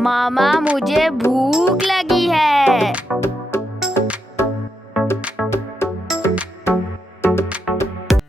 मामा मुझे भूख लगी है।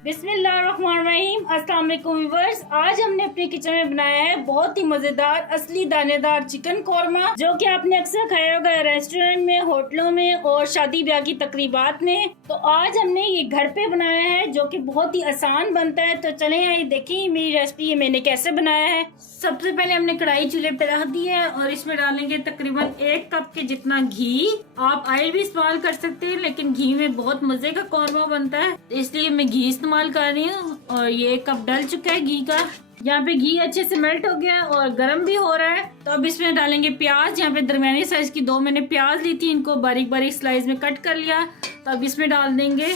बिस्मिल्लाहिर्रहमानिर्रहीम। अस्सलाम वालेकुम व्यूअर्स। आज हमने अपने किचन में बनाया है बहुत ही मजेदार असली दानेदार चिकन कौरमा, जो कि आपने अक्सर खाया होगा रेस्टोरेंट में, होटलों में और शादी ब्याह की तकरीबात में। तो आज हमने ये घर पे बनाया है जो कि बहुत ही आसान बनता है। तो चलें आइए देखिए मेरी रेसिपी ये मैंने कैसे बनाया है। सबसे पहले हमने कढ़ाई चूल्हे पे रख दी है और इसमें डालेंगे तकरीबन 1 कप के जितना घी। आप ऑयल भी इस्तेमाल कर सकते हैं, लेकिन घी में बहुत मजे का कौरमा बनता है, इसलिए मैं घी इस्तेमाल कर रही हूँ। और ये 1 कप डल चुका है घी का। यहाँ पे घी अच्छे से मेल्ट हो गया और गर्म भी हो रहा है। तो अब इसमें डालेंगे प्याज। यहाँ पे दरमियानी साइज की 2 मैंने प्याज ली थी, इनको बारीक बारीक स्लाइस में कट कर लिया। तो अब इसमें डाल देंगे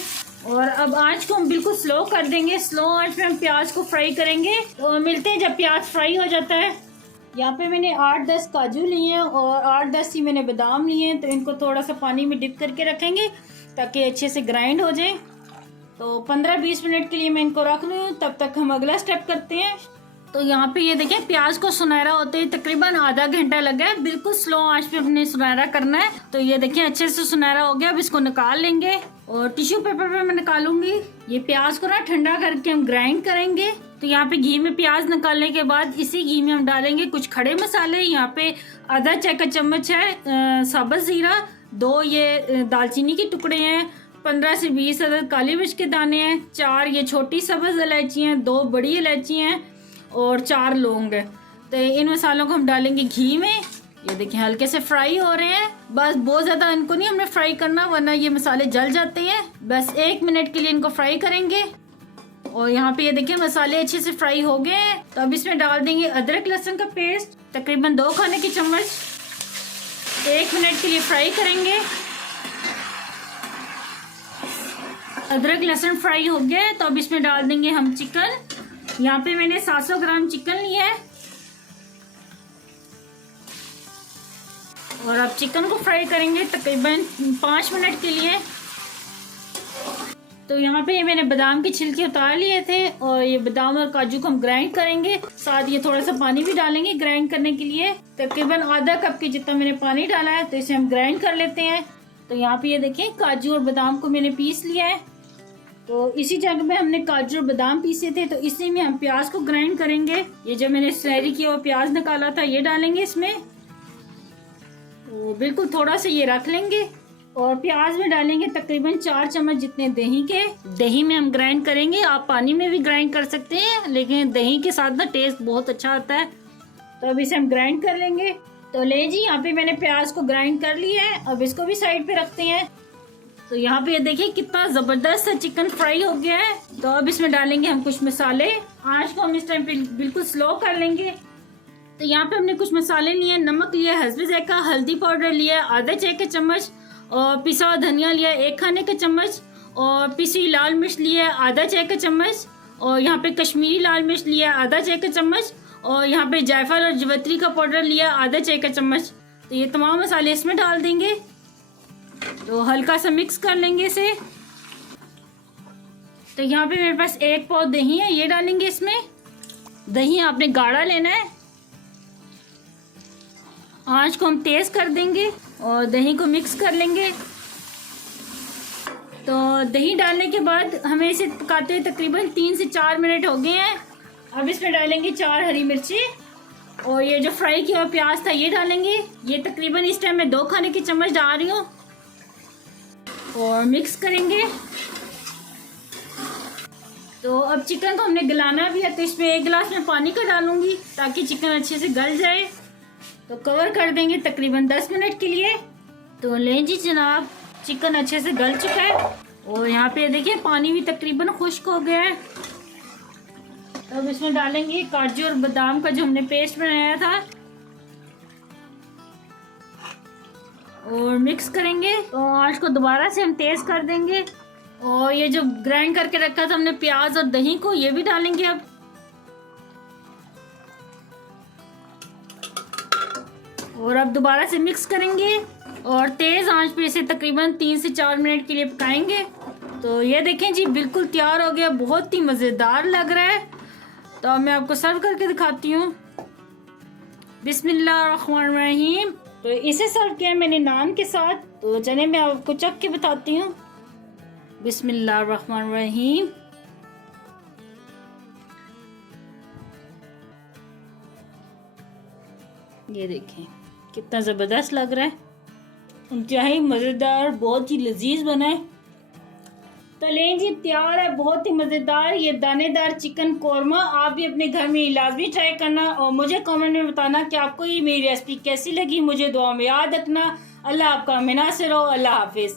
और अब आंच को हम बिल्कुल स्लो कर देंगे। स्लो आंच में हम प्याज को फ्राई करेंगे। तो मिलते हैं जब प्याज फ्राई हो जाता है। यहाँ पे मैंने 8-10 काजू लिए हैं और 8-10 ही मैंने बादाम लिए हैं। तो इनको थोड़ा सा पानी में डिप करके रखेंगे ताकि अच्छे से ग्राइंड हो जाए। तो 15-20 मिनट के लिए मैं इनको रख लूँ, तब तक हम अगला स्टेप करते हैं। तो यहाँ पे ये देखें प्याज को सुनहरा होते ही तकरीबन आधा घंटा लगा है। बिल्कुल स्लो आंच पे अपने सुनहरा करना है। तो ये देखें अच्छे से सुनहरा हो गया। अब इसको निकाल लेंगे और टिश्यू पेपर पे मैं निकालूंगी। ये प्याज को ना ठंडा करके हम ग्राइंड करेंगे। तो यहाँ पे घी में प्याज निकालने के बाद इसी घी में हम डालेंगे कुछ खड़े मसाले। यहाँ पे आधा चाय का चम्मच है साबुत जीरा, 2 ये दालचीनी के टुकड़े हैं, 15 से 20 अदद काली मिर्च के दाने हैं, 4 ये छोटी सब्ज इलायची हैं, 2 बड़ी इलायची हैं और 4 लौंग है। तो इन मसालों को हम डालेंगे घी में। ये देखिए हल्के से फ्राई हो रहे हैं। बस बहुत ज्यादा इनको नहीं हमने फ्राई करना, वरना ये मसाले जल जाते हैं। बस 1 मिनट के लिए इनको फ्राई करेंगे। और यहाँ पे ये देखिए मसाले अच्छे से फ्राई हो गए हैं। तो अब इसमें डाल देंगे अदरक लहसुन का पेस्ट, तकरीबन 2 खाने के चम्मच। 1 मिनट के लिए फ्राई करेंगे। अदरक लहसुन फ्राई हो गया है। तो अब इसमें डाल देंगे हम चिकन। यहाँ पे मैंने 700 ग्राम चिकन लिया है और अब चिकन को फ्राई करेंगे तकरीबन 5 मिनट के लिए। तो यहाँ पे मैंने बादाम की छिलके उतार लिए थे और ये बादाम और काजू को हम ग्राइंड करेंगे। साथ ये थोड़ा सा पानी भी डालेंगे ग्राइंड करने के लिए। तकरीबन आधा कप के जितना मैंने पानी डाला है। तो इसे हम ग्राइंड कर लेते हैं। तो यहाँ पे ये देखें काजू और बादाम को मैंने पीस लिया है। तो इसी जगह में हमने काजू और बादाम पीसे थे, तो इसी में हम प्याज को ग्राइंड करेंगे। ये जो मैंने स्लैरी की और प्याज निकाला था ये डालेंगे इसमें। तो बिल्कुल थोड़ा सा ये रख लेंगे और प्याज में डालेंगे तकरीबन 4 चम्मच जितने दही के। दही में हम ग्राइंड करेंगे। आप पानी में भी ग्राइंड कर सकते हैं, लेकिन दही के साथ ना टेस्ट बहुत अच्छा आता है। तो अब इसे हम ग्राइंड कर लेंगे। तो ले जी यहाँ पे मैंने प्याज को ग्राइंड कर लिया है। अब इसको भी साइड पे रखते हैं। तो यहाँ पे देखिए कितना जबरदस्त चिकन फ्राई हो गया है। तो अब इसमें डालेंगे हम कुछ मसाले। आंच को हम इस टाइम पे बिल्कुल स्लो कर लेंगे। तो यहाँ पे हमने कुछ मसाले लिए, नमक लिया हस्बे ज़ायका, हल्दी पाउडर लिया आधा चाय का चम्मच और पिसा हुआ धनिया लिया 1 खाने का चम्मच और पिसी हुई लाल मिर्च लिया आधा चाय का चम्मच और यहाँ पे कश्मीरी लाल मिर्च लिया आधा चाय का चम्मच और यहाँ पे जायफल और जवित्री का पाउडर लिया आधा चाय का चम्मच। तो ये तमाम मसाले इसमें डाल देंगे। तो हल्का सा मिक्स कर लेंगे इसे। तो यहाँ पे मेरे पास 1 पाव दही है, ये डालेंगे इसमें। दही आपने गाढ़ा लेना है। आंच को हम तेज कर देंगे और दही को मिक्स कर लेंगे। तो दही डालने के बाद हमें इसे पकाते हुए तकरीबन 3 से 4 मिनट हो गए हैं। अब इसमें डालेंगे 4 हरी मिर्ची और ये जो फ्राई किया हुआ प्याज था ये डालेंगे। ये तकरीबन इस टाइम मैं 2 खाने के चम्मच डाल रही हूँ और मिक्स करेंगे। तो अब चिकन को हमने गलाना भी है, तो इसमें 1 गिलास में पानी का डालूंगी ताकि चिकन अच्छे से गल जाए। तो कवर कर देंगे तकरीबन 10 मिनट के लिए। तो लें जी जनाब, चिकन अच्छे से गल चुका है और यहाँ पे देखिए पानी भी तकरीबन खुश्क हो गया है। तो अब इसमें डालेंगे काजू और बादाम का जो हमने पेस्ट बनाया था और मिक्स करेंगे। तो आंच को दोबारा से हम तेज कर देंगे और ये जो ग्राइंड करके रखा था हमने प्याज और दही को, ये भी डालेंगे अब। और अब दोबारा से मिक्स करेंगे और तेज आंच पे इसे तकरीबन 3 से 4 मिनट के लिए पकाएंगे। तो ये देखें जी बिल्कुल तैयार हो गया, बहुत ही मज़ेदार लग रहा है। तो अब मैं आपको सर्व करके दिखाती हूँ। बिस्मिल्लाहिर्रहमानिर्रहीम। तो इसे सर्व किया मैंने नान के साथ। तो चने मैं आपको चख के बताती हूँ। बिस्मिल्लाहिर्रहमानिर्रहीम। ये देखें कितना ज़बरदस्त लग रहा है, इंतहाई मज़ेदार, बहुत ही लजीज बना है। तो लें जी, तैयार है बहुत ही मज़ेदार ये दानेदार चिकन कौरमा। आप भी अपने घर में लाजमी ट्राई करना और मुझे कमेंट में बताना कि आपको ये मेरी रेसिपी कैसी लगी। मुझे दुआ में याद रखना। अल्लाह आपका मिनासिर हो। अल्लाह हाफिज़।